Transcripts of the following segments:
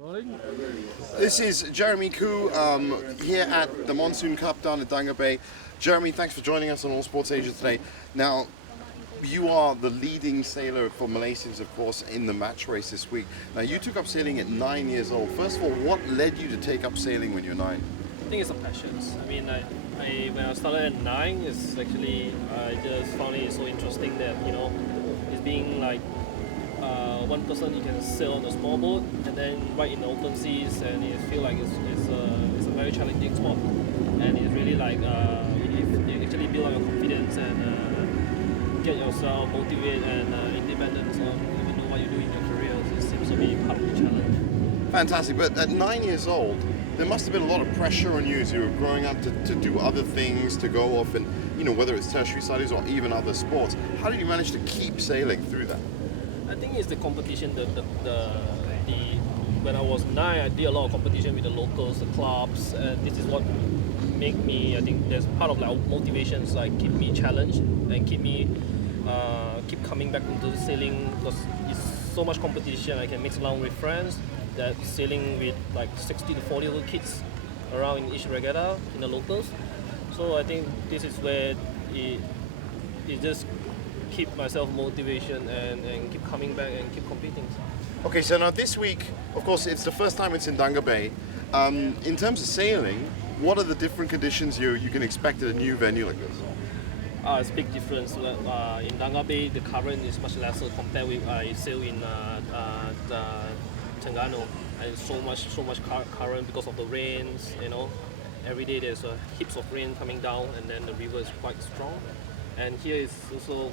Rolling. This is Jeremy Koo here at the Monsoon Cup down at Danga Bay. Jeremy, thanks for joining us on All Sports Asia today. Now, you are the leading sailor for Malaysians, of course, in the match race this week. Now, you took up sailing at 9 years old. First of all, what led you to take up sailing when you were 9? I think it's a passion. I mean, when I started at 9, it's actually I just found it so interesting that it's being like one person you can sail on a small boat and then right in the open seas, and it feel like it's a very challenging sport, and it's really like you actually build up your confidence and get yourself motivated and independent on even know what you do in your career. It seems to be part of the challenge. Fantastic, but at 9 years old, there must have been a lot of pressure on you as you were growing up to do other things, to go off and, whether it's tertiary studies or even other sports. How did you manage to keep sailing through that? I think it's the competition. When I was 9, I did a lot of competition with the locals, the clubs, and this is what make me. I think there's part of like motivations, like keep me challenged and keep me keep coming back into sailing, because it's so much competition. I can mix along with friends that sailing with like 60 to 40 little kids around in each regatta in the locals. So I think this is where it just keep myself motivation and keep coming back and keep competing. Okay, so now this week, of course, it's the first time it's in Danga Bay. In terms of sailing, what are the different conditions you can expect at a new venue like this? It's a big difference. In Danga Bay, the current is much lesser compared with I sail in Terengganu, and so much current because of the rains. Every day there's heaps of rain coming down, and then the river is quite strong. And here is also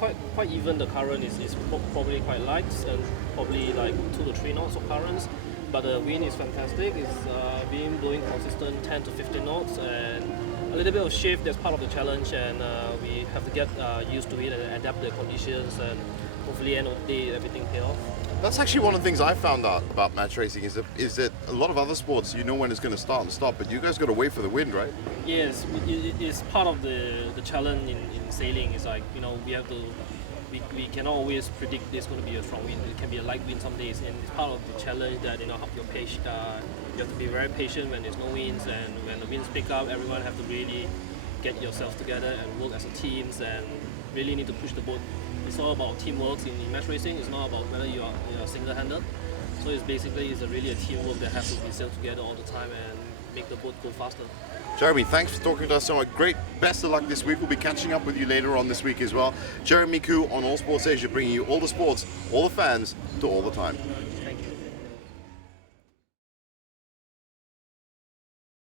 quite even. The current is probably quite light, and probably like 2 to 3 knots of currents. But the wind is fantastic. It's been blowing consistent 10 to 15 knots, and a little bit of shift. That's part of the challenge, and we have to get used to it and adapt the conditions. And hopefully, end of the day, everything pay off. That's actually one of the things I found out about match racing is that a lot of other sports, you know when it's going to start and stop, but you guys got to wait for the wind, right? Yes, it's part of the challenge in sailing. It's like, we cannot always predict there's going to be a strong wind. It can be a light wind some days, and it's part of the challenge that you have to be very patient when there's no winds, and when the winds pick up, everyone have to really get yourself together and work as a team, and really need to push the boat. It's all about teamwork in match racing. It's not about whether you are single-handed. So it's really a teamwork that has to be sailed together all the time and make the boat go faster. Jeremy, thanks for talking to us so much. Great, best of luck this week. We'll be catching up with you later on this week as well. Jeremy Koo on All Sports Asia, bringing you all the sports, all the fans, to all the time. Thank you.